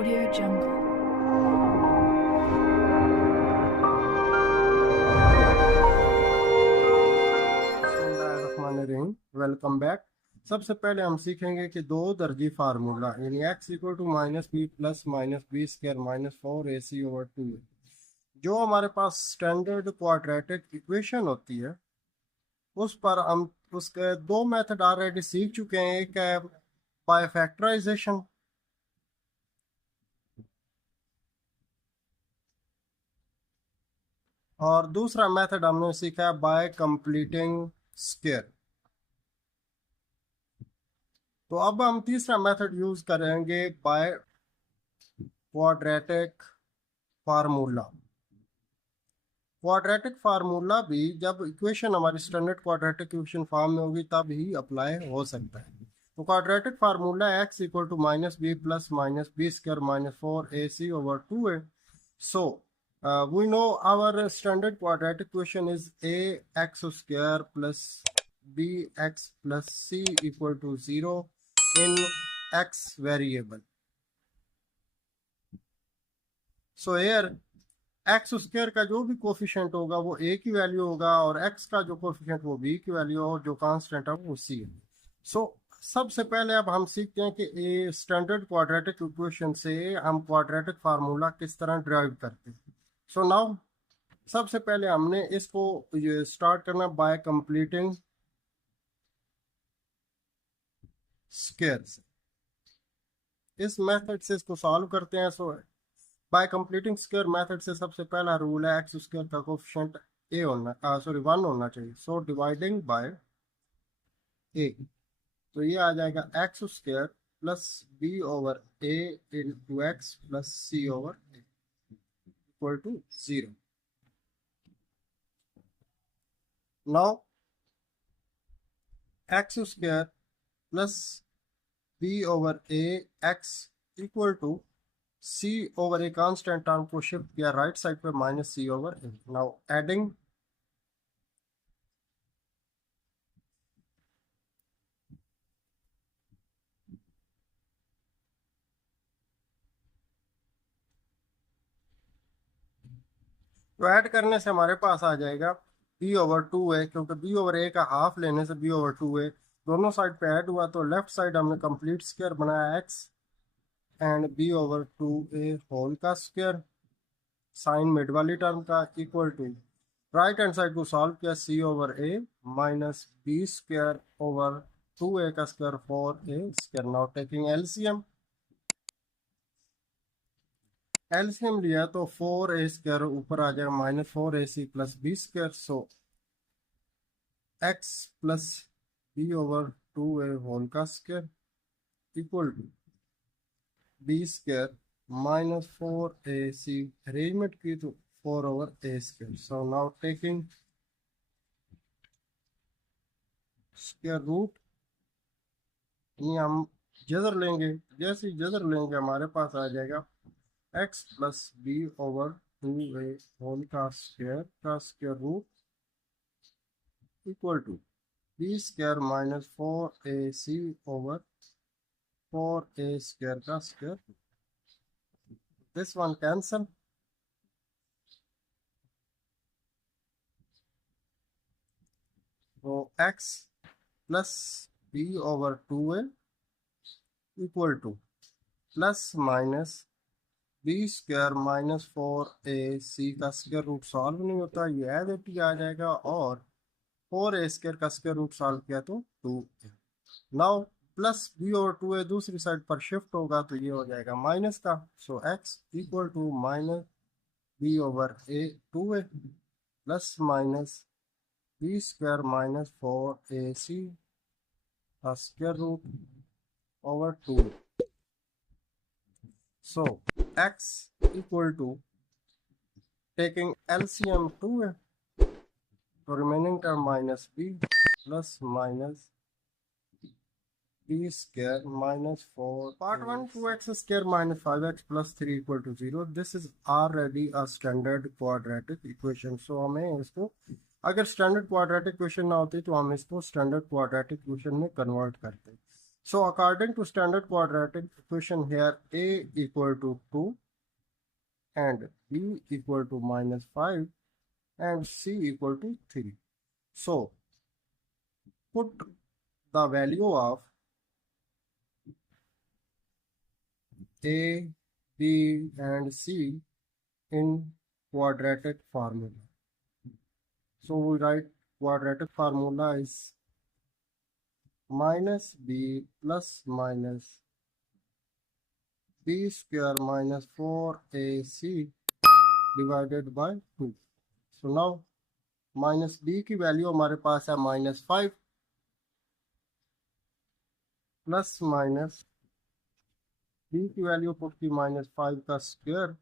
Audio Jungle. Welcome back. सबसे पहले हम सीखेंगे कि दो दर्जी फार्मूला यानी x equal to minus B plus minus B square minus 4ac/2 जो हमारे पास स्टैंडर्ड क्वाड्रेटिक इक्वेशन होती है उस पर हम उसके दो मेथड ऑलरेडी सीख चुके हैं। एक है बाय फैक्टराइजेशन और दूसरा मेथड हमने सीखा है बाय कंप्लीटिंग स्क्वायर। तो अब हम तीसरा मेथड यूज करेंगे by quadratic formula. Quadratic formula भी जब इक्वेशन हमारी स्टैंडर्ड क्वाड्रेटिक इक्वेशन फॉर्म में होगी तब ही अप्लाई हो सकता है। तो quadratic formula x equal to minus B plus minus B square minus 4ac/2 है। So we know our standard quadratic equation is ax square plus bx plus c equal to 0 in x variable. So here x square का जो भी coefficient होगा वो ए की value होगा और x का जो कोफिशिएंट वो बी की वैल्यू और जो कांस्टेंट है वो सी है। सो सबसे पहले अब हम सीखते हैं कि ए स्टैंडर्ड क्वाड्रेटिक इक्वेशन से हम क्वाड्रेटिक फार्मूला किस तरह ड्राइव करते हैं। सो नाउ सबसे पहले हमने इसको स्टार्ट करना बाय कंप्लीटिंग स्क्वायर से। इस मेथड से इसको सॉल्व करते हैं। सो बाय कंप्लीटिंग स्क्वायर मेथड से सबसे पहला रूल है एक्स स्क्वायर का कोफिशिएंट ए होना 1 होना चाहिए। सो डिवाइडिंग बाय ए, तो ये आ जाएगा x square plus B over A into x plus C over A equal to 0। Now x square plus B over A x equal to c over A constant term को shift किया right side पे minus c over A. Now adding तो add करने से हमारे पास आ जाएगा b/2 है, क्योंकि b/a का हाफ लेने से b/2 है। दोनों साइड पे ऐड हुआ तो लेफ्ट साइड हमने कंप्लीट स्क्वायर बनाया x एंड b/2a होल का स्क्वायर साइन मिड वाली टर्म का equal to right hand side को सॉल्व किया c/a minus B square over 2a का square 4a square. Now taking LCM लिया तो 4a स्क्वायर ऊपर आ जाएगा minus 4ac plus B square. So x plus b/2a whole का square equal to B square minus 4ac arrangement की तो 4/a square. So now taking square root, ये हम जजर लेंगे। जैसे ही जजर लेंगे हमारे पास आ जाएगा x प्लस b/2a होल का square root equal to B square minus 4ac over 4a square का स्क्वायर। This one cancel. तो x plus b/2a equal to plus minus B square minus 4ac का स्क्वायर रूट सॉल्व नहीं होता, ये as it is आ जाएगा और 4a square का square root solve किया तो 2a। नाउ प्लस b/2a दूसरी साइड पर शिफ्ट होगा तो ये हो जाएगा माइनस का। So x equal to minus b/a 2a plus minus B square minus 4ac का square root over 2। So x equal to taking LCM 2 है तो remaining term minus b plus minus b square minus 4 part 1 2x square minus 5x plus 3 equal to 0. This is already a standard quadratic equation. So हमें इसको अगर standard quadratic equation ना होती तो हम इसको स्टैंडर्ड क्वाड्रेटिक इक्वेशन में convert करते। So according to standard quadratic equation here, a equal to 2 and b equal to -5 and c equal to 3. So put the value of a, b and c in quadratic formula. So we write quadratic formula is minus b plus minus b square minus 4ac divided by 2. So now minus B की value हमारे पास है -5 plus minus B की value put की -5 का square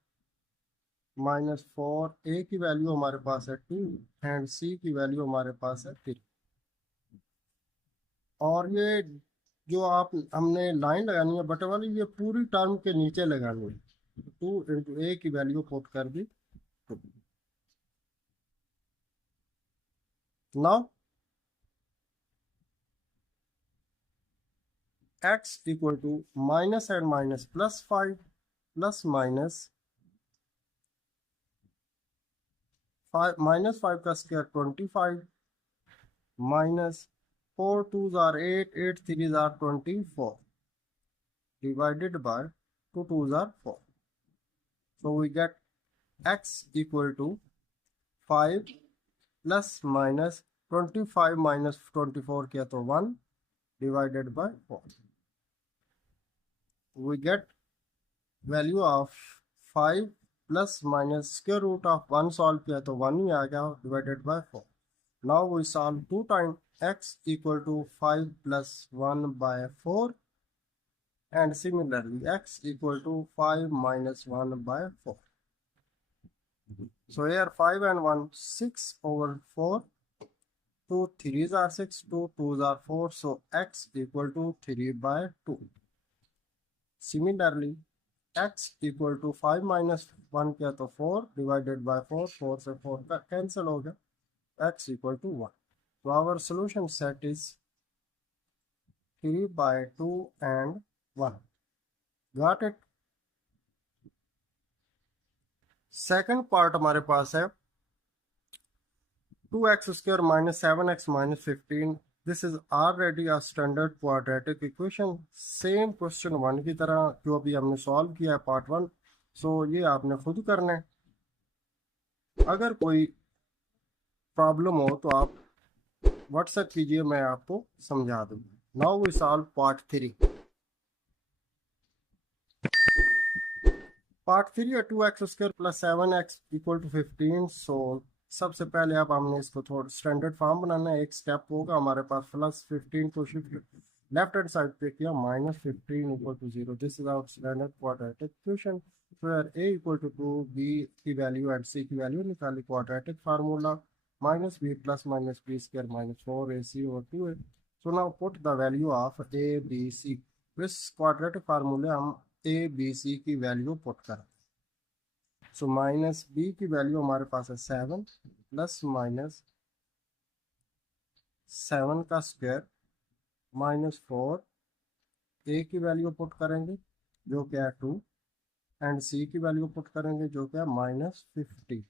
-4 ए की value हमारे पास है 2 एंड सी की वैल्यू हमारे पास है 3। और ये जो आप हमने लाइन लगानी है बटे वाली, ये पूरी टर्म के नीचे लगानी है। 2 इंटू ए की वैल्यू पुट कर दी। Now x equal to minus and minus +5 plus minus -5 का square 25 minus 4 2s are 8 8 3s are 24 divided by 2 2s are 4. So we get x equal to 5 plus minus 25 minus 24 किया तो 1 divided by 4. We get value of 5 plus minus square root of 1 solve किया तो 1 ही आ गया divided by 4. Now we solve 2 times x equal to 5 plus 1 by 4 and similarly x equal to 5 minus 1 by 4. So here 5 and 1 6 over 4, 2 3s are 6, 2 2s are 4, so x equal to 3 by 2. Similarly x equal to 5 minus 1 किया तो 4 divided by 4, 4 से 4 का cancel हो गया, x equal to 1. So our solution set is 3 by 2 and 1. Got it? Second part हमारे पास है 2x square minus 7x minus 15. This is already a standard quadratic equation. Same question 1 की तरह जो अभी हमने सॉल्व किया है पार्ट 1. सो ये आपने खुद करना है. अगर कोई प्रॉब्लम हो तो आप व्हाट्सएप कीजिए, मैं आपको समझा दूंगा. Now we solve part 3. Part 3 है 2x square plus 7x equal to 15. So सबसे पहले अब हमने इसको थोड़ा स्टैंडर्ड फॉर्म बनाना है. एक स्टेप होगा हमारे पास, प्लस 15 को शिफ्ट लेफ्ट हैंड साइड पे किया, -15 equal to 0. This is our standard quadratic equation where a equal to 2, b की वैल्यू एंड c की वैल्यू निकाली. Quadratic formula -b plus minus b square minus 4ac over 2a. So now put the value of a b c. इस quadratic फार्मूले हम a b c की value put करें. So minus b की value हमारे पास है 7 प्लस माइनस 7 का स्क्वायर -4. a की वैल्यू पुट करेंगे जो क्या है 2 एंड c की वैल्यू पुट करेंगे जो क्या है -50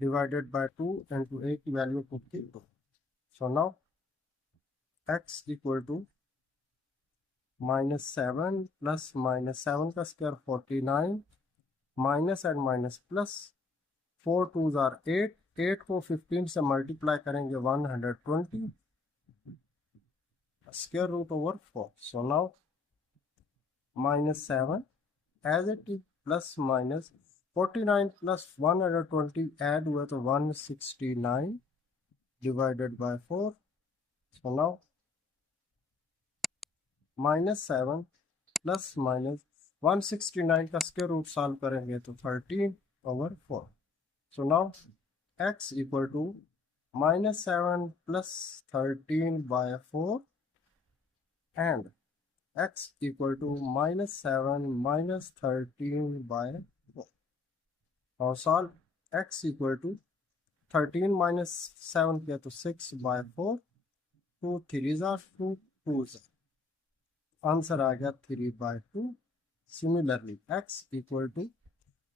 डिवाइडेड बाय 2 इंटू a की वैल्यू पुट की 2. So now x equal to -7 plus -7 का square 49 minus and minus plus 4 2s are 8. 8 को 15 से मल्टीप्लाई करेंगे 120 square root over 4. So now -7 as it is plus minus 49 plus 120 add हुआ तो 169 divided by 4. So now -7 plus minus 169 का square root solve करेंगे तो 13 over 4. So now x equal to -7 plus 13 by 4 and x equal to -7 minus 13 by 4. और solve x equal to 13 minus 7 किया तो 6 by 4 2 3s are 2 2s answer आ गया 3/2। Similarly x equal to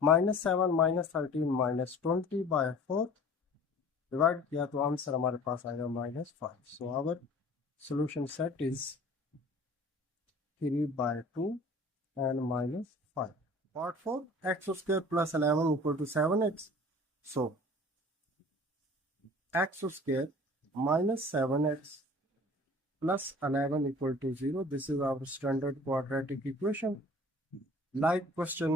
-7 -13 -20/4 divide किया तो answer हमारे पास आएगा -5। So our solution set is 3/2 and -5। Part 4, x square plus 11 equal to 7x. So x square minus 7x plus 11 equal to 0. This is our standard quadratic equation. Like question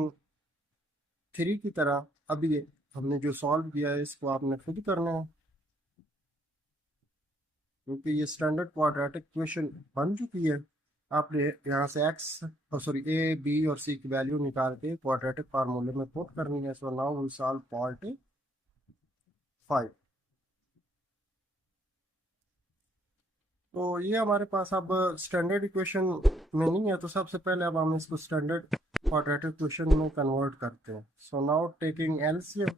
3 की तरह अभी हमने जो सॉल्व किया है इसको आपने खुद करना है, क्योंकि ये स्टैंडर्ड क्वाड्रेटिक इक्वेशन बन चुकी है। आपने यहाँ से ए बी और सी की वैल्यू निकाल के क्वाड्रेटिक फार्मूले में पुट करनी है। So now we solve part 5। तो ये हमारे पास अब स्टैंडर्ड इक्वेशन में नहीं है, तो सबसे पहले अब हम इसको स्टैंडर्ड क्वाड्रेटिक इक्वेशन में कन्वर्ट करते हैं। सो now taking LCM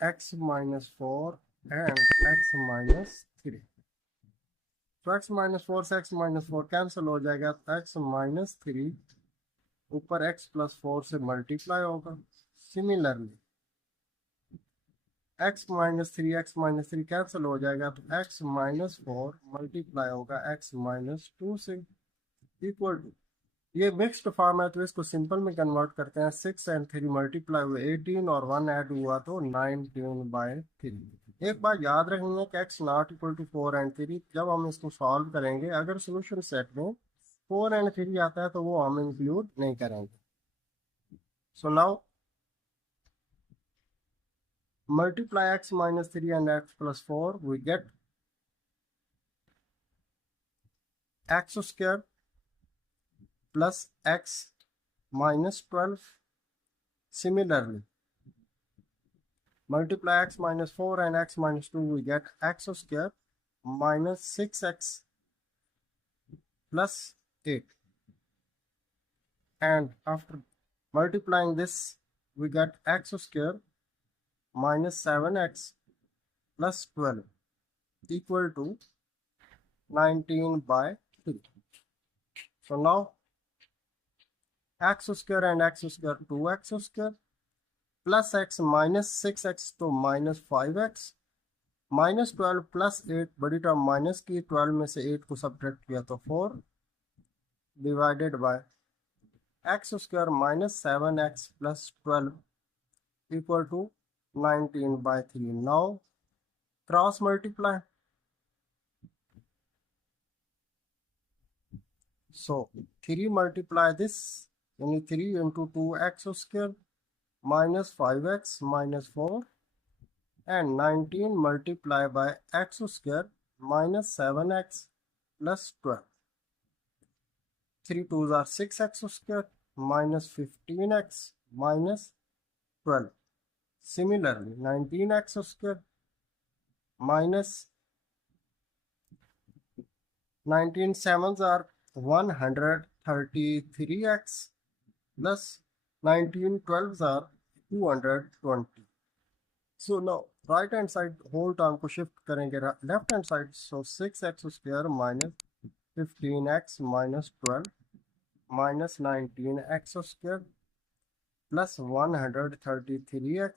x minus 4 and x minus 3। तो x minus 4 से x minus 4 कैंसिल हो जाएगा, तो x minus 3 ऊपर x plus 4 से मल्टीप्लाई होगा। सिमिलरली x minus 3 कैंसिल हो जाएगा, तो x minus 4 मल्टीप्लाई होगा x minus 2 से इक्वल टू, ये मिक्स्ड फॉर्म है तो इसको सिंपल में कन्वर्ट करते हैं। 6 and 3 मल्टीप्लाई हुए 18 और 1 ऐड हुआ तो 19/3। एक बात याद रखेंगे कि x not equal to 4 and 3 जब हम इसको सॉल्व करेंगे, अगर सोल्यूशन सेट में 4 and 3 आता है तो वो हम इंक्लूड नहीं करेंगे। So now multiply x minus 3 and x plus 4, we get x square plus x minus 12। Similarly, multiply x minus 4 and x minus 2, we get x square minus 6x plus 8, and after multiplying this we get x square minus 7x plus 12 equal to 19/3। So now x square and x square 2x square plus x minus 6x तो minus 5x minus 12 plus 8, बड़ी term minus की, 12 में से 8 को subtract किया तो 4 divided by x square minus 7x plus 12 equal to 19/3। now cross multiply, so 3 multiply this, यानी 3 into 2x square minus 5x minus 4 and 19 multiply by x square minus 7x plus 12। 3 2s are 6x square minus 15x minus 12। Similarly, 19x square minus 19 7s are 133x plus 19 12s are 220। So now right hand side whole term को shift करेंगे left hand side. So 6x square minus 15x minus 12 minus 19x square plus 133x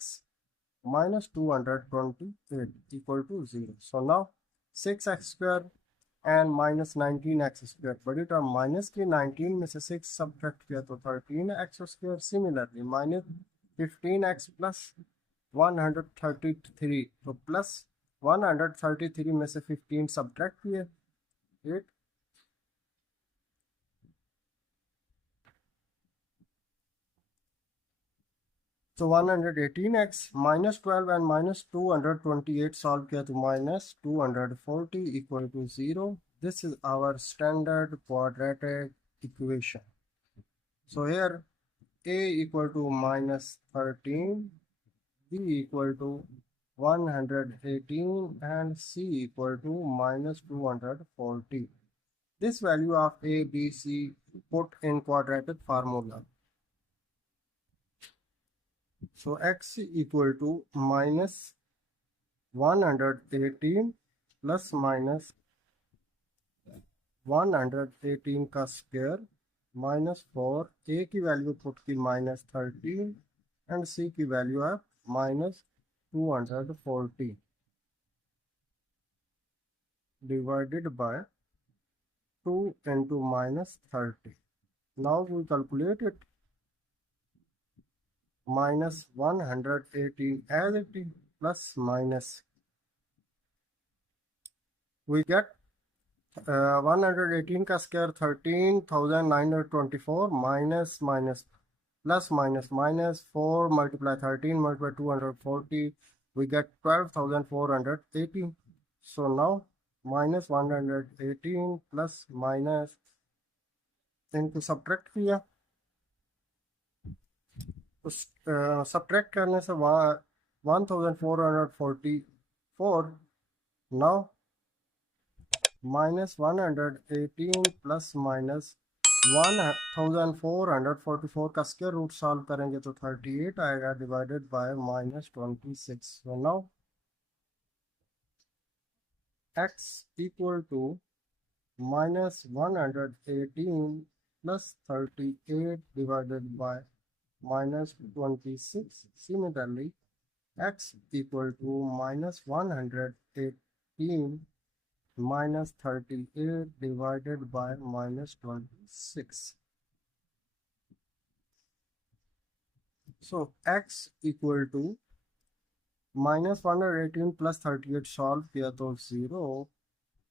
minus 228 equal to 0। so now 6x square and minus 19x square, बड़ी term minus की, 19 में से 6 subtract किया तो 13x square। Similarly minus 15x plus 133, तो plus 133 में से 15 subtract किए 8। तो 118x minus 12 and minus 228 solve किया तो minus 240 equal to 0। This is our standard quadratic equation। So here a equal to minus 13, b equal to 118 and c equal to minus 240। This value of a, b, c put in quadratic formula। So x equal to minus 118 plus minus 118 का square minus 4, ए की value put की minus 13 and सी की value है minus 240 divided by 2 into minus 30. Now we calculate it. Minus 118 as it is plus minus. We get 118 का square 13,924 minus minus plus minus minus 4 multiply 13 multiply 240 we get 12,480. So now minus 118 plus minus इनको subtract किया तो subtract करने से 1444 now minus 118 plus minus 1444 का square root solve करेंगे तो 38 आएगा divided by minus 26. So now x equal to minus 118 plus 38 divided by minus 26. Similarly, x equal to minus 118 minus 38 divided by minus 26. So x equal to minus 118 plus 38 solve किया तो 0,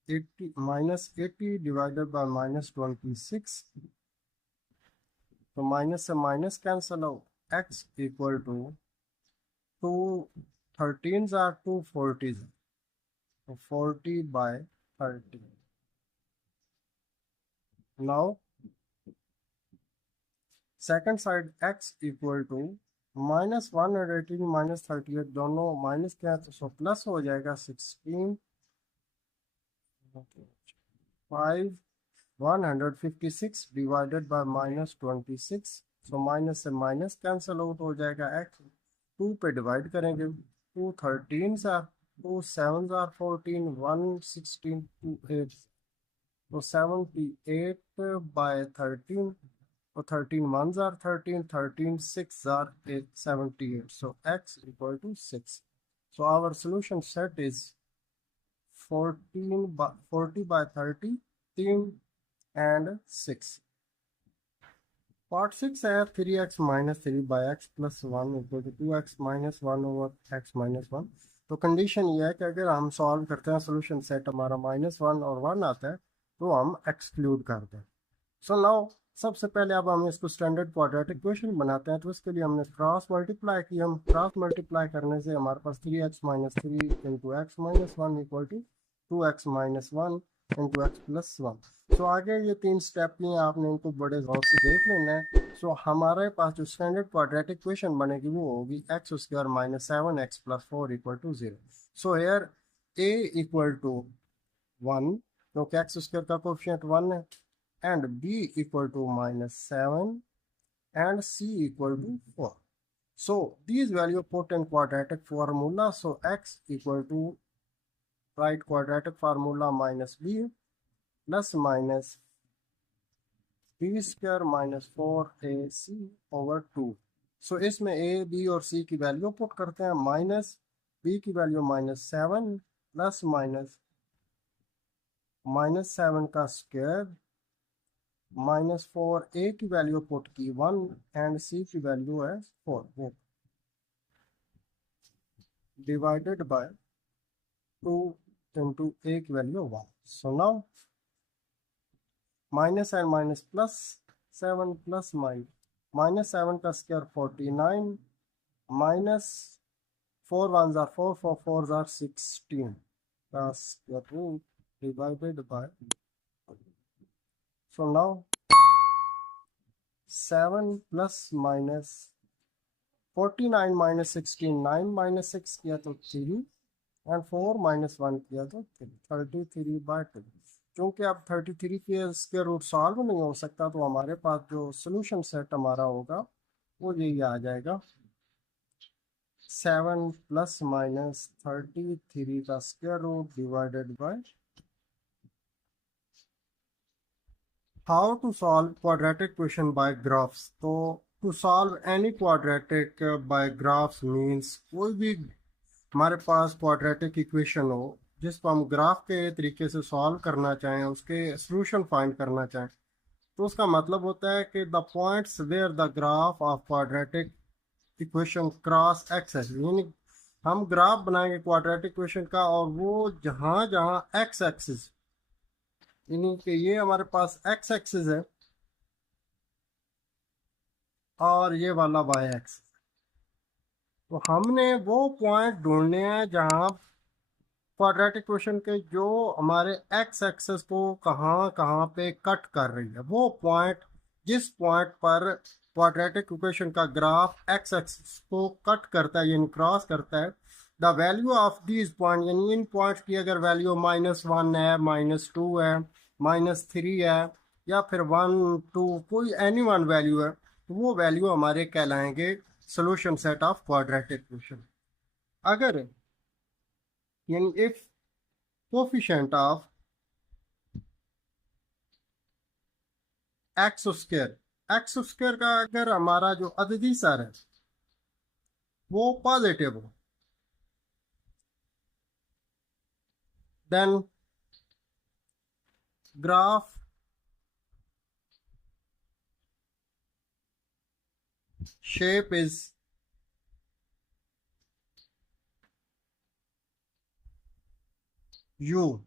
80 minus 80 divided by minus 26. तो minus से minus cancel हो x equal to 2 13s are 2 40s, so 40 by 30. Now second side x equal to minus 118 minus 38 दोनों minus क्या है तो plus हो जाएगा 16 5 156 divided by minus 26. So minus से माइनस कैंसिल आउट हो जाएगा x 2 पे डिवाइड करेंगे 2 13s are 2 7s are 14 1 16 2 8 तो 78 by 13 तो 13 1s are 13 13 6 are 78. So x equal to 6. So our solution set is 40 by 30 3 and 6. Part 6 है 3x minus 3 by x plus 1 equal to 2x minus 1 over x minus 1. तो condition ये है कि अगर हम solve करते हैं सोल्यूशन सेट हमारा -1 और 1 आता है तो हम एक्सक्लूड कर दें. सो नाउ सबसे पहले अब हम इसको स्टैंडर्ड क्वाड्रेटिक इक्वेशन बनाते हैं तो इसके लिए हमने क्रॉस मल्टीप्लाई की. हम क्रॉस मल्टीप्लाई करने से हमारे पास 3x minus 3 into x minus 1 equal to 2x minus 1 into x plus 1. सो आगे ये 3 स्टेप लिए आपने इनको बड़े गौर से देख लेना है. सो हमारे पास जो स्टैंडर्ड क्वाड्रेटिक इक्वेशन बनेगी वो होगी x square minus 7x plus 4 equal to 0. So here a equal to 1 क्योंकि x स्क्वायर का कोफिशिएंट 1 है and b equal to minus 7 and c equal to 4. So these value put in quadratic formula. So x equal to write quadratic formula minus b plus minus b square minus 4ac over 2. So इसमें a b और c की value put करते हैं. Minus b की value -7 plus -7 का square -4 a की value put की 1 and c की वैल्यू है 4 वो डिवाइडेड बाय 2 इंटू a की value 1. So now minus and minus plus 7 plus -7 का square 49 minus 4 1s are 4 4 4s are 16 का square root divided by. So now 7 plus minus 49 minus 16 9 minus 6 किया तो 3 and 4 minus 1 किया तो 3 33 by 2. क्योंकि अब 33 के स्क्वायर रूट सॉल्व नहीं हो सकता तो हमारे पास जो सोल्यूशन सेट हमारा होगा वो यही आ जाएगा 7 प्लस माइनस 33 का square root divided by how to solve quadratic question by graphs. तो to solve any quadratic by graphs means कोई भी हमारे पास क्वाड्रेटिक इक्वेशन हो जिसको हम ग्राफ के तरीके से सॉल्व करना चाहें, उसके सॉल्यूशन फाइंड करना चाहें, तो उसका मतलब होता है कि the points where the graph of quadratic equation cross axis, यानी हम ग्राफ बनाएंगे क्वाड्रेटिक इक्वेशन का और वो जहाँ जहाँ एक्स एक्सिस, यानी कि ये हमारे पास एक्स एक्सिस है और ये वाला वाई एक्सिस, तो हमने वो पॉइंट ढूंढने हैं जहाँ क्वाड्रेटिक इक्वेशन के जो हमारे एक्स एक्सेस को कहाँ कहाँ पे कट कर रही है, वो पॉइंट जिस पॉइंट पर क्वाड्रेटिक इक्वेशन का ग्राफ एक्स एक्सेस को कट करता है यानी क्रॉस करता है, the value of these point, यानी इन पॉइंट की अगर वैल्यू -1 है, -2 है, -3 है, या फिर 1 2 कोई एनी वन वैल्यू है, तो वो वैल्यू हमारे कहलाएंगे solution set of quadratic equation. अगर यानी if coefficient of X square का अगर हमारा जो अददी सर है वो पॉजिटिव हो, then graph shape is u.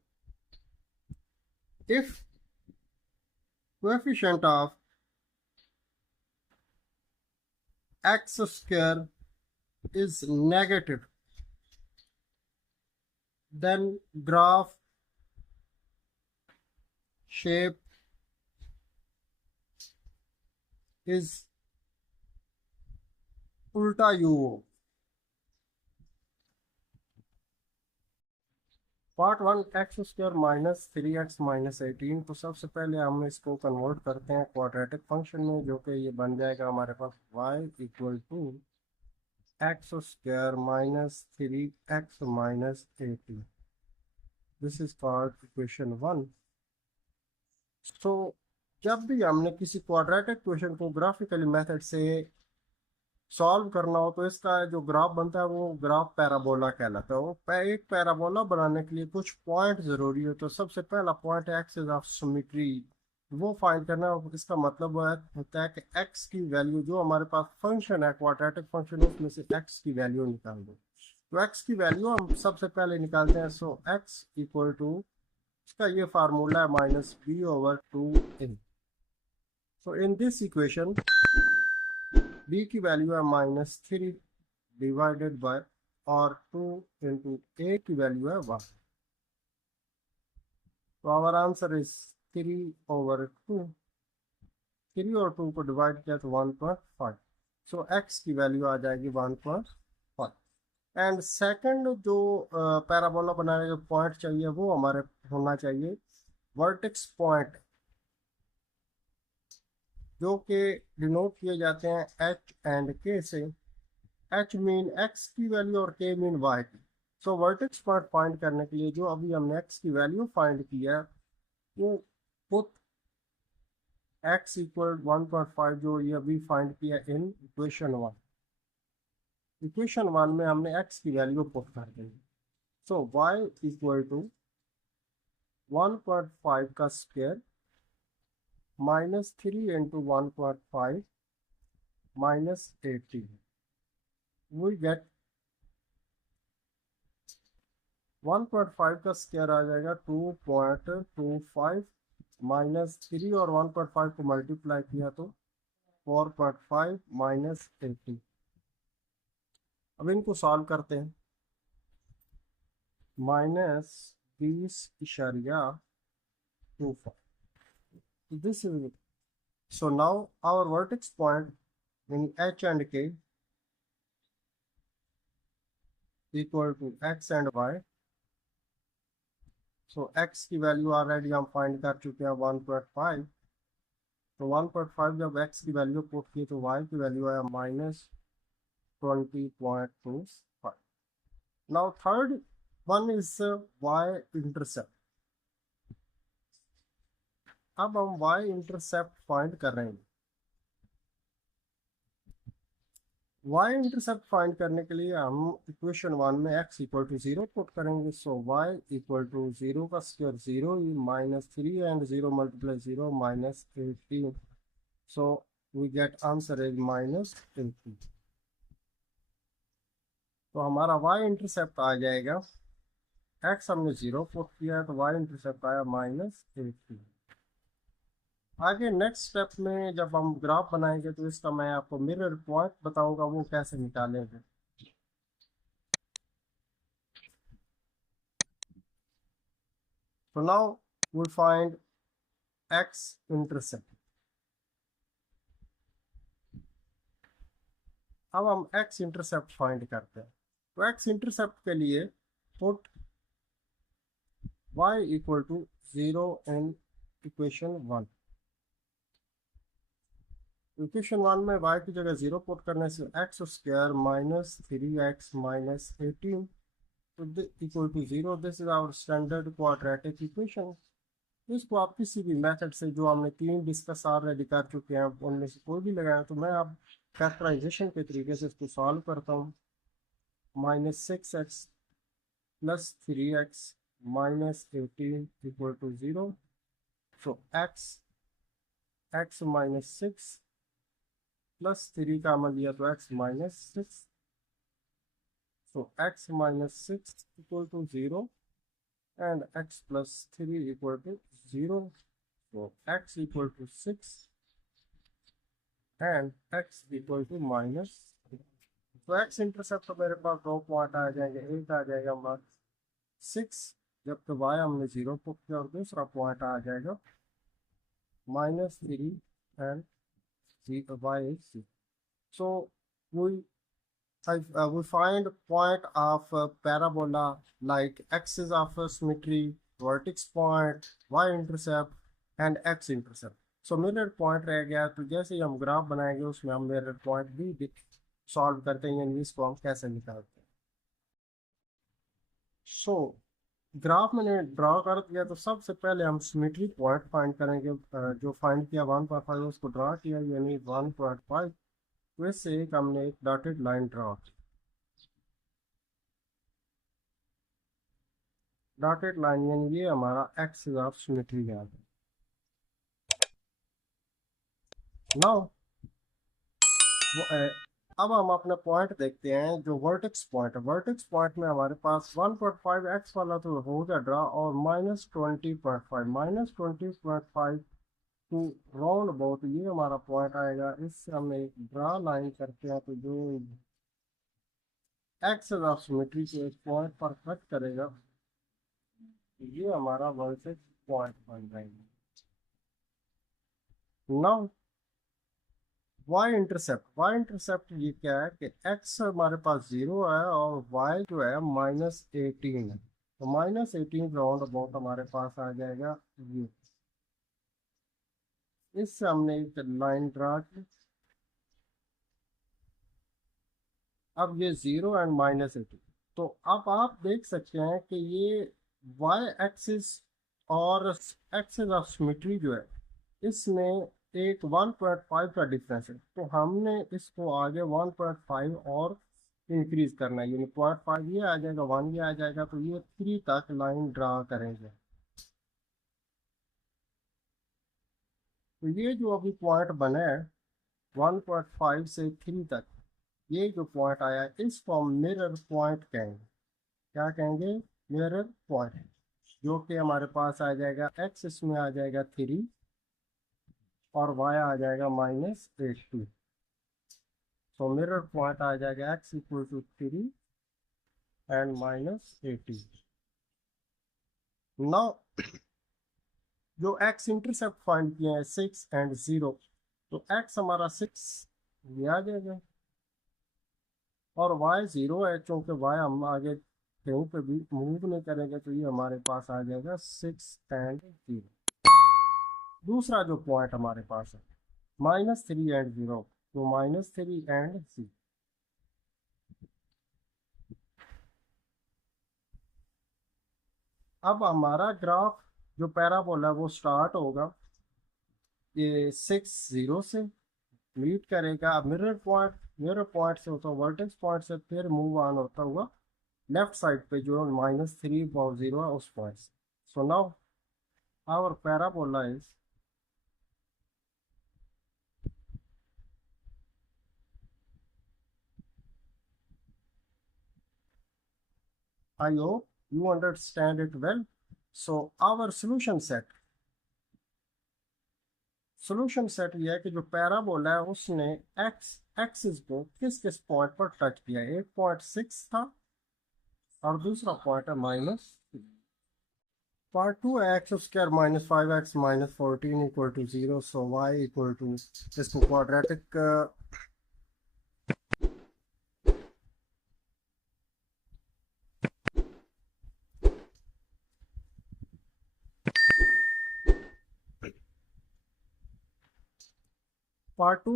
If coefficient of x square is negative, then graph shape is उल्टा u हो। पार्ट 1 एक्स स्क्वायर -3x-18, तो सबसे पहले हम इसको कन्वर्ट करते हैं क्वाड्रेटिक फंक्शन में, जो कि ये बन जाएगा हमारे पास y equal to x square -3x-18। This is called equation 1। तो जब भी हमने किसी क्वाड्रेटिक इक्वेशन को ग्राफिकली मेथड से सॉल्व करना हो तो इसका जो ग्राफ बनता है वो ग्राफ पैराबोला कहलाता है। वो एक पैराबोला बनाने के लिए कुछ पॉइंट जरूरी है, तो सबसे पहला पॉइंट है एक्सिस ऑफ सिमेट्री, वो फाइंड करना। इसका मतलब होता है कि एक्स की वैल्यू जो हमारे पास फंक्शन है क्वाड्रेटिक फंक्शन, उसमें से एक्स की वैल्यू निकाल दो। तो एक्स की वैल्यू हम सबसे पहले निकालते हैं। सो एक्स इक्वल टू, इसका ये फार्मूला है -b/2a। So in this equation b की वैल्यू है -3 डिवाइडेड बाय और 2 इंटू a की वैल्यू है 1। तो आवर आंसर इज 3/2। 3 और 2 को डिवाइड किया तो 1.5। सो x की वैल्यू आ जाएगी 1.5। एंड सेकंड जो पैराबोला बनाने जो पॉइंट चाहिए वो हमारे होना चाहिए वर्टेक्स पॉइंट, जो कि डिनोट किए जाते हैं h एंड k से। h मीन x की वैल्यू और k मीन y की। सो वर्टेक्स पॉइंट फाइंड करने के लिए जो अभी हमने x की वैल्यू फाइंड की है, वो पुट x इक्वल 1.5 जो ये अभी फाइंड किया इन इक्वेशन 1। इक्वेशन 1 में हमने x की वैल्यू पुट कर दी। सो y इक्वल टू 1.5 का स्क्वायर -3 इंटू 1.5 -18, वी गेट 1.5 का स्क्वायर आ जाएगा 2.25 -3 और 1.5 को मल्टीप्लाई किया तो 4.5 -18। अब इनको सॉल्व करते हैं। -20.25, this is it. So now our vertex point in h and k equal to x and y। So x की वैल्यू ऑलरेडी हम फाइंड कर चुके हैं 1.5। तो 1.5 जब x की वैल्यू पुट की तो y की वैल्यू आया 20.25. Now third one is y-intercept. अब हम y-intercept फाइंड कर रहे हैं। y-intercept फाइंड करने के लिए हम इक्वेशन 1 में x इक्वल टू 0 पुट करेंगे। सो y इक्वल टू 0 का square 0 minus 3 and 0 multiply 0 minus 18. So we get answer is minus 18. तो हमारा y-intercept आ जाएगा, x हमने 0 पुट किया है तो y-intercept आया माइनस 18. आगे नेक्स्ट स्टेप में जब हम ग्राफ बनाएंगे तो इसका मैं आपको मिरर पॉइंट बताऊंगा, वो कैसे निकालेंगे। तो now we find x intercept. अब हम x इंटरसेप्ट फाइंड करते हैं। तो x इंटरसेप्ट के लिए put y equal to 0 in equation 1। Equation 1 में y की जगह 0 पुट करने से x square minus 3x minus 18 equal to 0. This is our standard quadratic equation. इसको आप किसी भी मेथड से, जो हमने 3 डिस्कस ऑलरेडी कर चुके हैं, उनमें से कोई भी लगाएं। तो मैं अब फैक्टराइजेशन के तरीके से इसको सॉल्व करता हूँ। Minus 6x plus 3x minus 18 equal to 0. So x minus 6 plus 3 का अमल लिया तो x minus 6. So x minus 6 equal to 0 and x plus 3 equal to 0. So x equal to 6 and x equal to minus 3. तो x intercept तो मेरे पास 2 point आ जाएंगे। एक आ जाएगा हमारा 6 जबकि y हमने 0 पुट किया, और दूसरा पॉइंट आ जाएगा minus 3 and y is 0. So we find point of parabola like axis of symmetry, vertex point, y-intercept and x-intercept. So mirror point रह गया। तो जैसे ही हम ग्राफ बनाएंगे उसमें हम mirror point भी सॉल्व करते हैं, यानी इसको हम कैसे निकालते हैं। सो ग्राफ मैंने ड्रॉ कर दिया। तो सबसे पहले हम सिमेट्री पॉइंट फाइंड करेंगे। जो फाइंड किया 1.5 उसको ड्रॉ किया, यानी 1.5। तो इससे एक हमने एक डॉटेड लाइन ड्रॉ की। डॉटेड लाइन यानी ये हमारा एक्सिस ऑफ सिमेट्री है। नाउ अब हम अपना पॉइंट देखते हैं जो वर्टेक्स पॉइंट है। वर्टेक्स पॉइंट में हमारे पास 1.5x वाला तो हो गया ड्रा, और -20.5 टू राउंड अबाउट ये हमारा पॉइंट आएगा। इससे हम एक ड्रा लाइन करते हैं तो जो एक्सिस ऑफ सिमेट्री को एक पॉइंट पर कट करेगा, ये हमारा वर्टेक्स पॉइंट बन जाएगा। नाउ y-intercept ये क्या है कि x हमारे पास 0 है और y जो है -18 है। तो -18 राउंड अबाउट हमारे पास आ जाएगा ये। इससे हमने एक लाइन ड्रा की। अब ये 0 एंड -18। तो अब आप देख सकते हैं कि ये y एक्सिस और एक्सिस ऑफ सिमेट्री जो है, इसमें एक 1.5 का डिफरेंस है। तो हमने इसको आगे 1.5 और इंक्रीज करना है, यानी 0.5 ये आ जाएगा, 1 ये आ जाएगा, तो ये 3 तक लाइन ड्रा करेंगे। तो ये जो अभी पॉइंट बना है 1.5 से 3 तक, ये जो पॉइंट आया है इसको हम मिरर पॉइंट कहेंगे। क्या कहेंगे? Mirror point. जो कि हमारे पास आ जाएगा x इसमें आ जाएगा 3 और y आ जाएगा -18। तो मिरर पॉइंट आ जाएगा x equal to 3 and -18। Now जो x इंटरसेप्ट फाइंड किए हैं 6 एंड 0, तो x हमारा 6 ये आ जाएगा और y 0 है। चूंकि y हम आगे कहीं पे भी मूव नहीं करेंगे, तो ये हमारे पास आ जाएगा 6 एंड 0। दूसरा जो पॉइंट हमारे पास है -3 एंड 0, तो -3 एंड 0। अब हमारा ग्राफ जो पैराबोला है वो स्टार्ट होगा ये 6 0 से, मीट करेगा मिरर पॉइंट से होता हुआ वर्टेक्स पॉइंट से, फिर मूव ऑन होता हुआ लेफ्ट साइड पे जो -3 0 है उस पॉइंट से. So now our parabola is I hope you understand it well. So our solution set ये है कि जो पैराबोला है उसने x एक्सिस को किस किस पॉइंट पर टच किया. एक पॉइंट 6 था और दूसरा पॉइंट है -3. Part 2 X square -5x -14 equal to 0. So y equal to, इसको quadratic part 2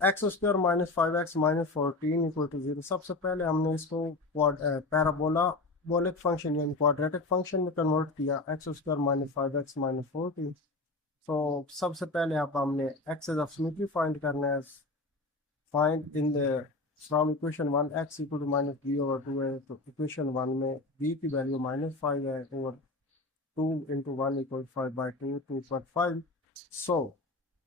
X square -5x -14 equal to 0. सबसे पहले हमने इसको पैराबोला बोलिक फंक्शन यानी क्वाड्रेटिक फंक्शन में कन्वर्ट किया. X square -5x -14. तो सबसे पहले आप हमने एक्सेस ऑफ सिमेट्री फाइंड करना है. Find in the from equation 1 x equal to -b/2 है. तो इक्वेशन 1 में b की वैल्यू -5 है over 2 into 1 equal 5/2 2.5. So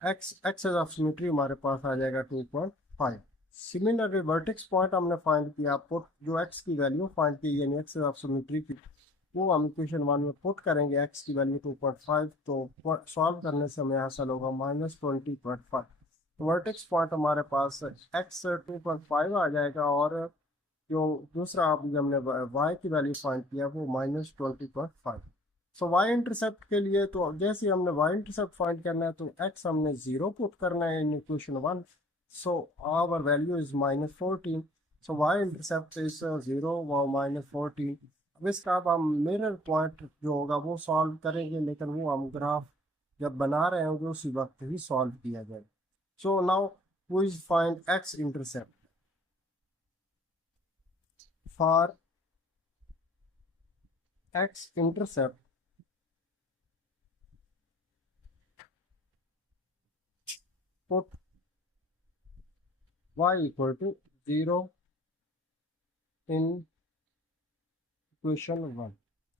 axis of symmetry हमारे पास आ जाएगा 2.5. सिमिलरली वर्टेक्स पॉइंट हमने फाइंड किया. पुट जो x की वैल्यू फाइंड की यानी एक्सेस ऑफ सिमेट्री की, वो हम इक्वेशन 1 में पुट करेंगे. x की वैल्यू 2.5, तो सॉल्व करने से हमें हासिल होगा -20.5. तो वर्टेक्स पॉइंट हमारे पास x 2.5 आ जाएगा और जो दूसरा अभी हमने y की वैल्यू फाइंड किया वो -20.5. सो y इंटरसेप्ट के लिए तो जैसे हमने y इंटरसेप्ट फाइंड करना है तो x हमने 0 पुट करना है in equation 1. So our value is -14. So y intercept is 0 व -14. अब इसका अब हम मिरर पॉइंट जो होगा वो सॉल्व करेंगे, लेकिन वो हम ग्राफ जब बना रहे होंगे उसी वक्त ही सॉल्व किया जाए. So now we find x intercept. For x intercept put y equal to 0 in equation 1.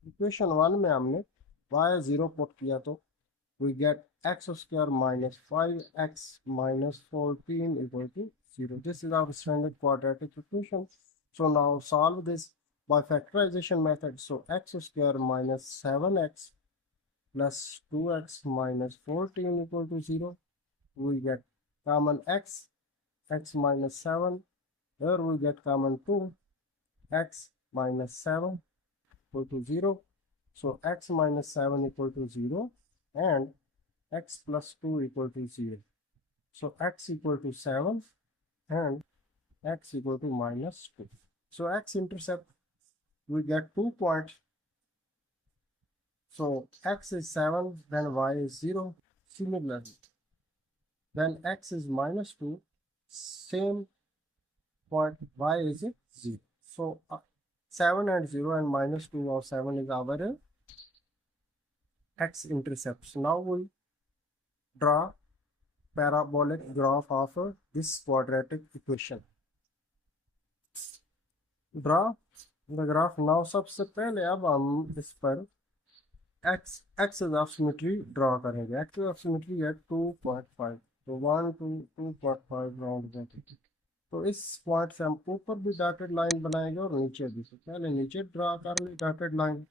Equation 1 में हमने y 0 पुट किया तो we get x square -5x -14 equal to 0. This is our standard quadratic equation. So now solve this by factorization method. So x square -7x plus 2x -14 equal to 0. We get common x -7. Here we get common 2, x -7 equal to 0. So x -7 equal to 0 and x plus 2 equal to 0. So x equal to 7 and x equal to -2. So x intercept, we get 2 points. So x is 7, then y is 0. Similarly, then x is -2, same point, y is 0. So 7 and 0 and -2 of 7 is our x intercepts. Now we'll draw parabolic graph of this quadratic equation. Draw the graph. Now सबसे पहले अब हम इस पर access of symmetry draw करेंगे. Access of symmetry है 2.5. तो 1 2 2.5 round जाते. तो इस पॉइंट से हम ऊपर भी डॉटेड लाइन बनाएंगे और नीचे भी. तो पहले नीचे ड्रॉ कर ली डॉटेड लाइन.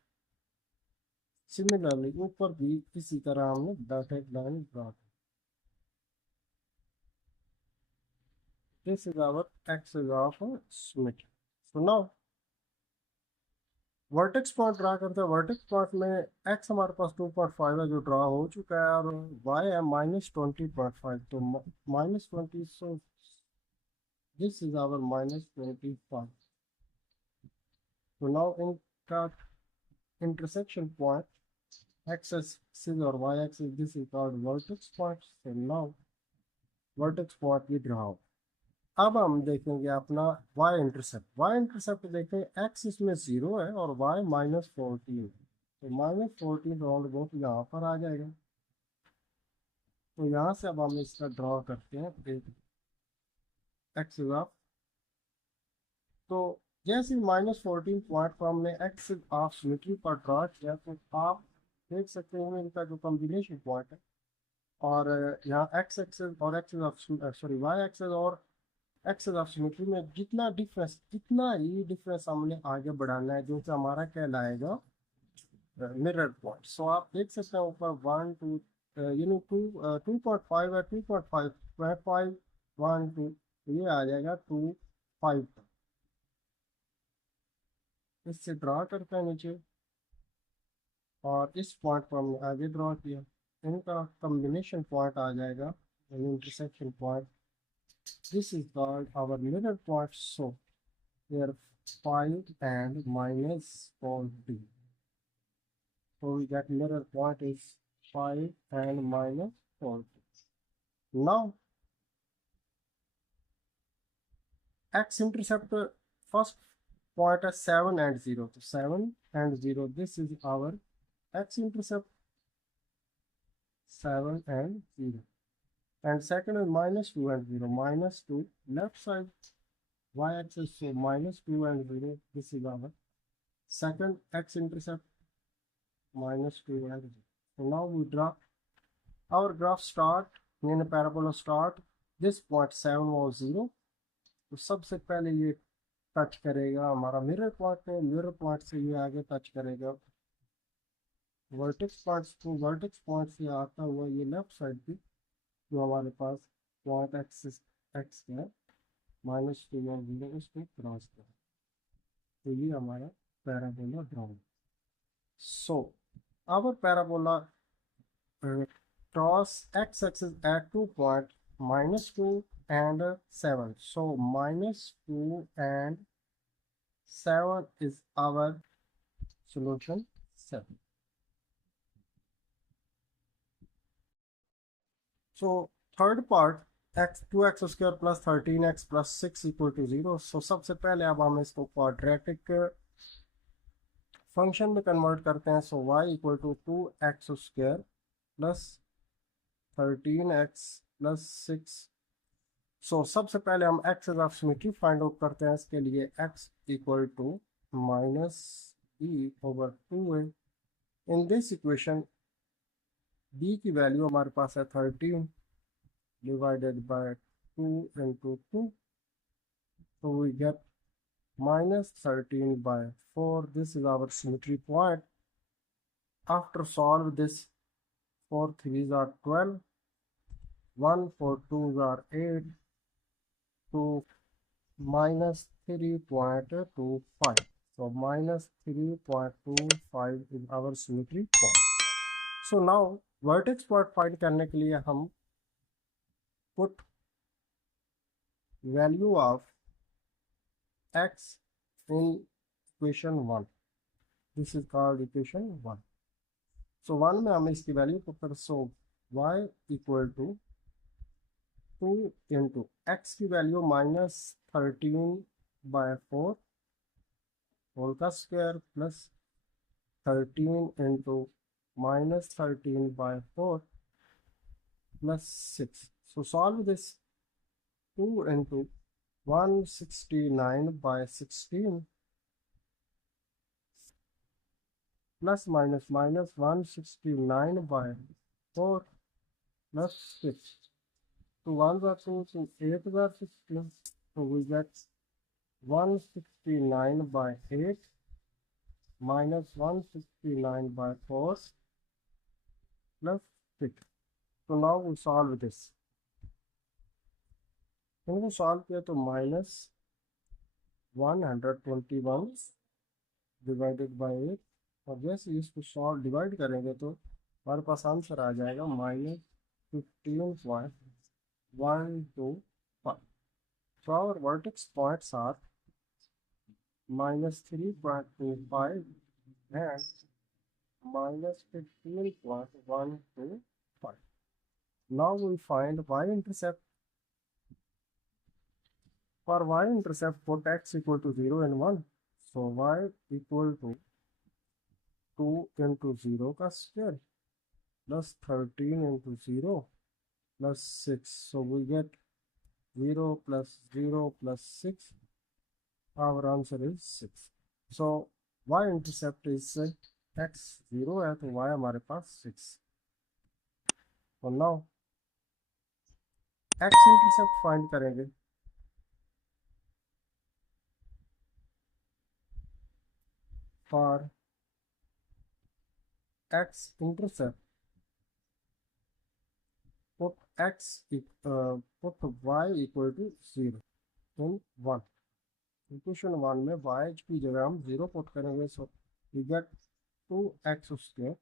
सिमिलरली ऊपर भी इसी तरह हमने डॉटेड लाइन ड्रॉ की. This is our axis of symmetry. So now vertex point draw करते हैं. वर्टेक्स पॉइंट में x हमारे पास 2.5 है जो ड्रा हो चुका है और y है -20.5. तो -20. So this is our -25. तो नाउ इनका इंटरसेक्शन पॉइंट x एक्सिस और y axis, this is called vertex point. So now vertex point भी ड्रा हो. अब हम देखेंगे अपना y इंटरसेप्ट। y इंटरसेप्ट देखें, x इसमें 0 है और y -14, तो -14 राउंड अबाउट यहाँ पर आ जाएगा। तो यहाँ से अब हम इसका ड्रॉ करते हैं एक एक्स ऑफ, तो जैसे -14 पॉइंट को हमने एक्स ऑफ सिमेट्री पर ड्रॉ किया, तो आप देख सकते हैं इनका जो कॉम्बिनेशन पॉइंट है, और यहाँ एक्स एक्सेस और axis of sorry y axis और एक्सेस ऑफ सिमेट्री में जितना डिफरेंस, इतना ही डिफरेंस हमने आगे बढ़ाना है, जो कि हमारा कहलाएगा मिरर पॉइंट। सो आप देख सकते हैं ऊपर 1 2 यानी 2.5 है, 2.5 1 2, ये आ जाएगा 2 5। इससे ड्रा करते हैं नीचे, और इस पॉइंट को हमने आगे ड्रॉ किया, इनका कॉम्बिनेशन पॉइंट आ जाएगा, intersection point. This is called our mirror point. So here 5 and -40, so we get mirror point is 5 and -40. Now x intercept first point is 7 and 0, so 7 and 0, this is our x intercept, 7 and 0, and second is -2 and 0, -2 left side y axis, so -2 and 0, this is our second x intercept, -2 and 0. So now we draw our graph start in a parabola start this point 7 और 0। तो सबसे पहले ये touch करेगा हमारा mirror point में, mirror point से ये आगे टच करेगा वर्टेक्स पॉइंट, तो वर्टेक्स पॉइंट से आता हुआ ये लेफ्ट साइड पे जो हमारे पास पॉइंट एक्सिस एक्स है -2 और 0, उसको क्रॉस करें, तो ये हमारा parabola draw. So our parabola cross x-axis at 2 point -2 and 7. So -2 and 7 is our solution 7. So third part, x 2x square plus 13x plus 6 equal to 0. So सबसे पहले अब हम इसको क्वाड्रेटिक फंक्शन में कन्वर्ट करते हैं। So y equal to 2x square plus 13x plus 6। So सबसे पहले हम axis of symmetry find out करते हैं। इसके लिए x इक्वल टू -b/2 है। इन दिस इक्वेशन b की वैल्यू हमारे पास है 13 डिवाइडेड बाय 2 इंटू 2, तो we get -13/4। This is our symmetry point. After solve this, 4 3s are 12, 1 4 2s are 8, to -3.25. So -3.25 is our symmetry point. So now vertex point find करने के लिए हम put value of x in equation 1. This is called equation 1. So 1 में हम इसकी value put कर, so y equal to 2 into x की value -13/4 whole का square plus 13 into -13/4 plus 6. So solve this, 2 into 169/16 plus minus 169/4 plus 6. So 1s are 2, so 8s are 16. So we get 169/8 minus 169/4 plus 6. So now we solve this. इनको solve किया तो -121 divided by 8, और जैसे इसको solve divide करेंगे तो हमारे पास answer आ जाएगा -15.125। So our vertex points are -3.25 and -15.125. Now we find y-intercept. For y-intercept, put x equal to 0 and 1. So y equal to 2 into 0 का square plus 13 into 0 plus 6. So we get 0 plus 0 plus 6. Our answer is 6. So y-intercept is x 0 है तो y हमारे पास 6. So now x-intercept find करेंगे. For x-intercept, put put y equal to 0 in 1. Equation 1 में y की जगह हम 0 put करेंगे. So we get 2x square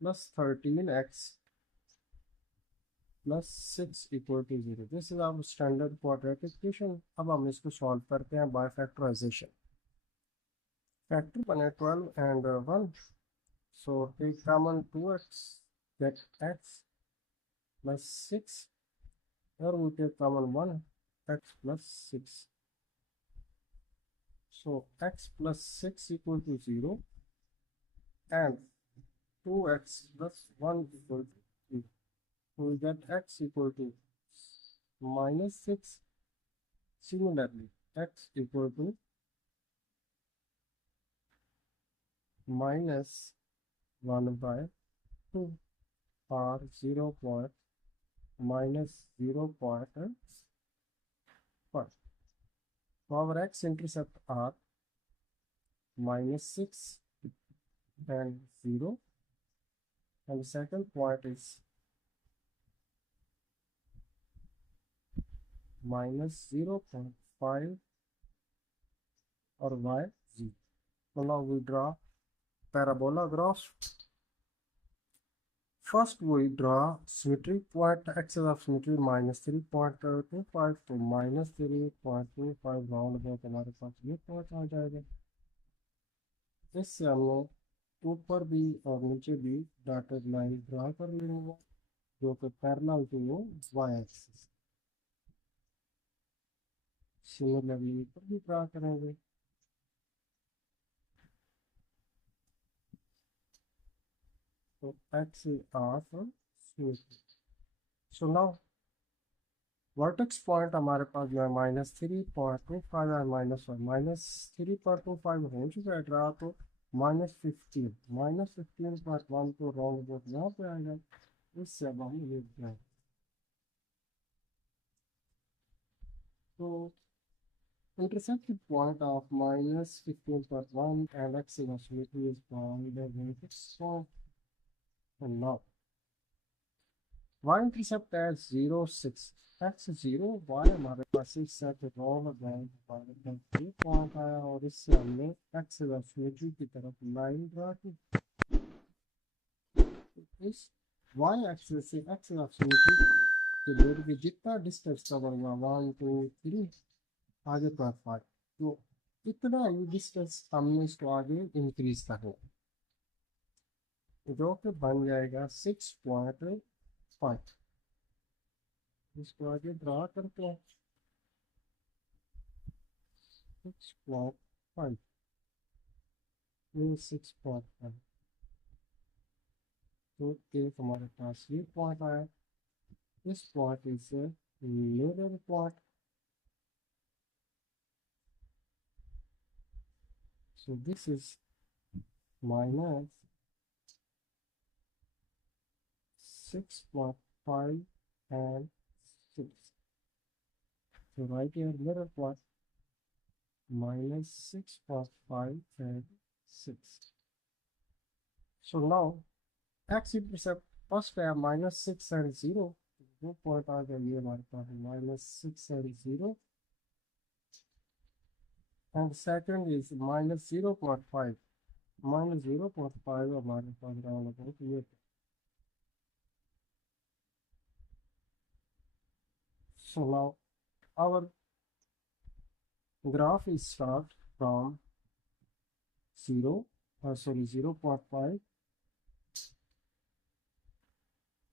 plus 13x plus 6 equal to 0. This is our standard quadratic equation. अब हम इसको solve करते हैं बाय फैक्टराइजेशन. फैक्टर बने 12 and 1. So take common 2x, get x plus 6. Here we take common 1, x plus 6. So x plus 6 equal to 0 and 2x plus 1 equal to 3. So we get x equal to minus 6. Similarly, x equal to minus 1 by 2 or 0 point minus 0.5. So our x-intercept are minus 6 and 0, and the second point is minus 0.5 or y 0. So now we draw parabola graph. First we draw symmetry point, axis of symmetry minus 3.25 to minus 3.25 round में हमारे पास ये point आ जाएगा. इससे हम लोग ऊपर भी और नीचे भी डॉटेड लाइन ड्रा कर लेंगे जो कि parallel to y axis. Similarly ऊपर भी ड्रा करेंगे. तो x is off symmetry. So now vertex point हमारे पास जो है -3.25 है -3.25 हो चुका है ड्रा. तो -15.1 तो राउंड अबाउट यहाँ पे आएगा. इससे अब हम लिख दें. तो intercepted point of -15.1 and x is symmetry is found the vertex point. And now y-intercept as 0, 6. x 0, y हमारे पास 6 है तो रोल हमारे पास ये पॉइंट आया और इससे हमने x सिमेट्री की तरफ लाइन ड्रा की. इस y एक्सिस से x सिमेट्री के लिए भी जितना डिस्टेंस कवर हुआ 1 2 3 आगे पर 5, तो इतना ही डिस्टेंस हमने इसको आगे इंक्रीज करना जो कि बन जाएगा 6.5. इसको आगे ड्रा करते हैं. 6.5 6.5. तो एक हमारे पास ये पॉइंट आया. this point is a middle point. So this is minus 6.5 and 6. So right here middle point minus 6.5 and 6. So now x-intercept first है -6 and 0. वो पॉइंट आ गया ये हमारे पास -6 and 0 and second is -0.5. -0.5 हमारे पास राउंड अबाउट ये. So now our graph is start from 0.5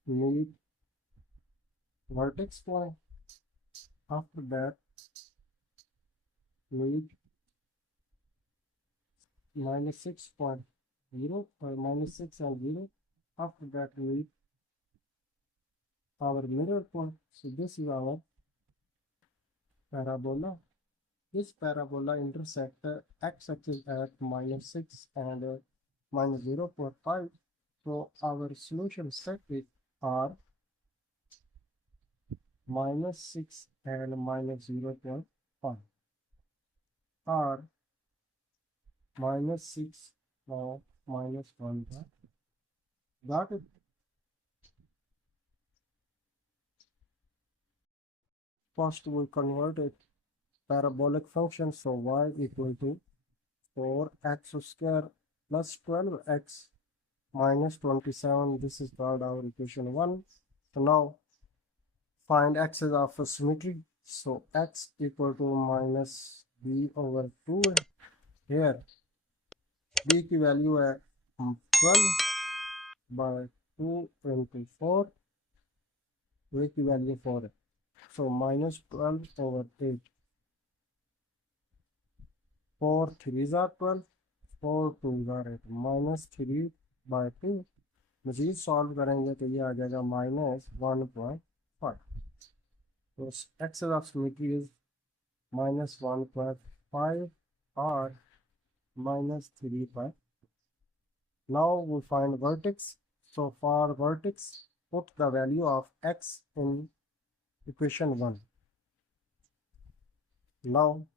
meet vertex point. After that need -6.0 or -6 and 0. After that we need our mirror point. So this is our parabola. This parabola intersect x-axis at -6 and -0.5. So our solution set is are -6 and -0.5. Are -6 or -1. Got it? First we convert it parabolic function. So y equal to 4x square plus 12x minus 27. This is called our equation 1. So now find x's of symmetry. So x equal to minus b over 2. Here b की value है 12 by 2 into 4. a की value 4 है. So minus 12 over 8. 4 3s are 12. 4 2s are 8. minus 3 by 2. Majeed solve करेंगे तो ये आ जाएगा -1.5. तो x of symmetry is -1.5 or -3 by. Now we find vertex. So for vertex, put the value of x in equation 1. Now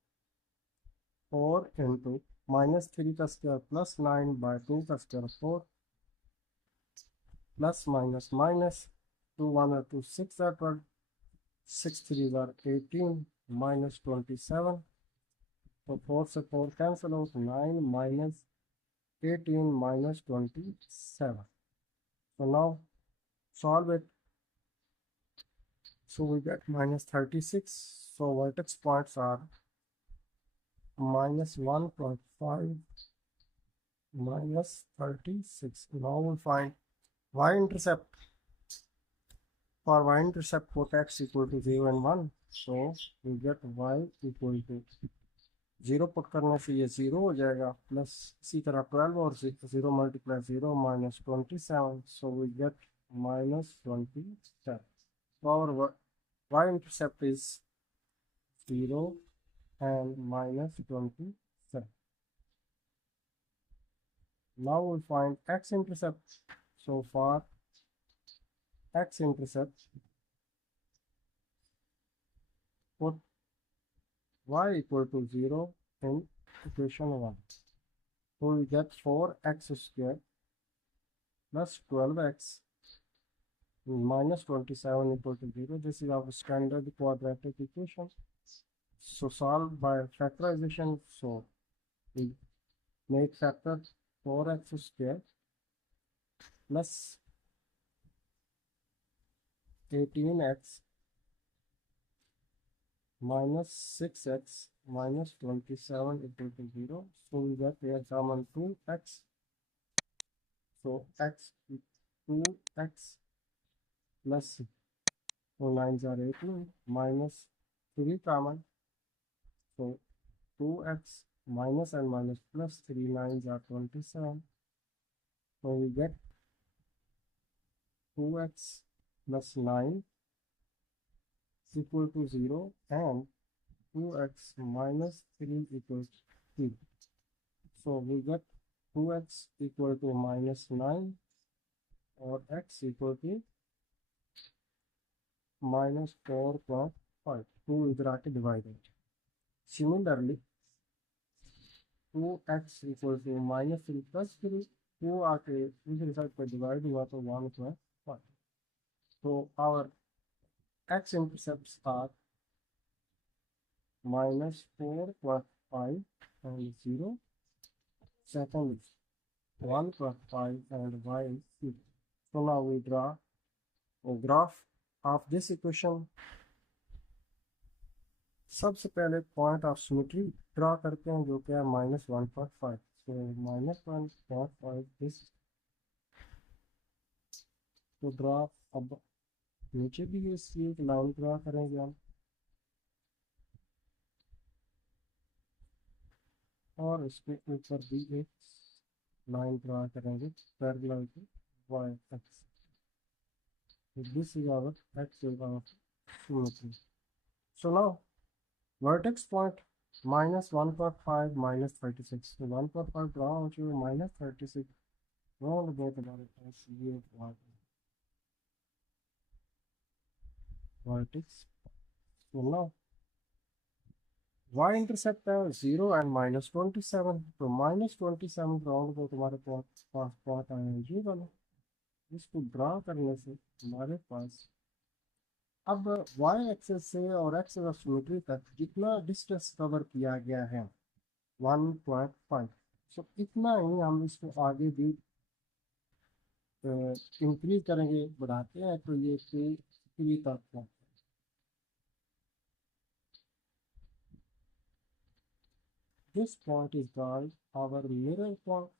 4 into -3 का square plus 9 by 2 का square 4 plus minus 2 1 are 2 6 are 12 6 3 are 18 minus 27. So 4 से 4 cancel out. 9 minus 18 minus 27. So now solve it. So we get -36. So vertex points are -1.5 -36. Now we'll find y-intercept. For y-intercept, put x equal to 0 and 1. So we get y equal to 0 put करने से ये 0 हो जाएगा plus इसी तरह 12 और 0 multiply 0 -27. So we get -27. So our y-intercept is 0 and -27. Now we'll find x-intercept. So for x-intercept, put y equal to 0 in equation 1. So we get 4x squared plus 12x minus 27 equal to 0. This is our standard quadratic equation. So solve by factorization. So we make factor 4x squared plus 18x minus 6x minus 27 equal to 0. So we get here common 2x. So x 2x plus 4 9s are 18 minus 3 common. So 2x minus and minus plus 3 9s are 27. So we get 2x plus 9 equal to 0 and 2x minus 3 equals 3. So we get 2x equal to -9 or x equal to -4.5. 2 इधर आके divided. Similarly, 2x equal to -3 plus 3. 2 आके इधर side पर divide हुआ तो 1.5. So our x-intercepts are -4.5 and 0. Second is 1.5 and y is 0. So now we draw a graph of this equation. सबसे पहले point of symmetry draw करते हैं जो क्या है -1.5. सो -1.5 दिस. तो ड्रा अब नीचे भी इसकी एक लाइन ड्रा करेंगे हम. और इसके ऊपर भी एक लाइन ड्रा करेंगे parallel to y axis. This is our axis of symmetry. So now vertex point minus 1.5 minus 36. So 1.5 draw out to minus 36. Round about the vertex. So now y-intercept है 0 and minus 27. तो minus 27 round को तुम्हारे पास point आया ये वाला. इसको draw करने से हमारे पास अब y एक्सेस से और एक्सेस ऑफ सिमेट्री तक जितना डिस्टेंस कवर किया गया है 1.5. सो इतना ही हम इसको आगे भी इंक्रीज करेंगे, बढ़ाते हैं तो ये 3 तक है. This point is called our mirror point.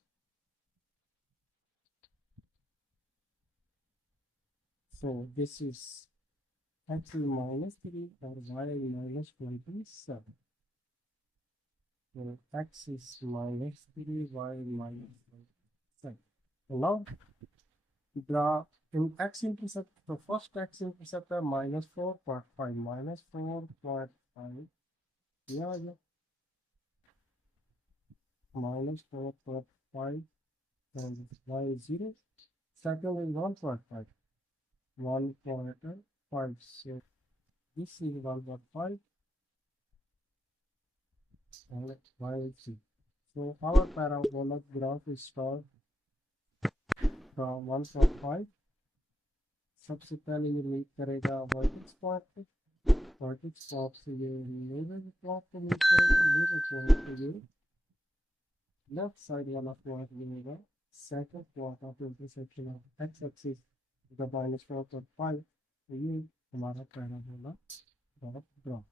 So this is x is minus 3 or y is minus 27. So x is minus 3, y is minus 27. So now draw in x-intercept. The first x-intercept is minus 4.5. Minus 4.5. Yeah. Minus 4.5 and y is 0. Second is 1.5. 1.5. So this is 1.5 and y is 0. So our parabolic graph is start from 1.5. सबसे पहले ये meet करेगा vertex point पे. Vertex point से ये mirror point पे meet करेगा. Mirror point पे ये लेफ्ट साइड वाला पॉइंट मिलेगा. Second point of intersection of x axis the minus 4.5. तो ये हमारा parabolic graph.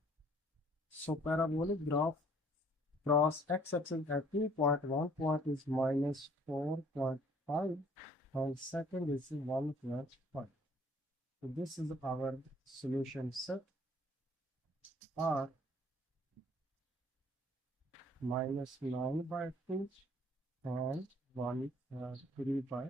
So parabolic graph cross x-axis at 2.1 point is minus 4.5 and second is 1.5. So this is our solution set. R minus 9 by 2 and 3 by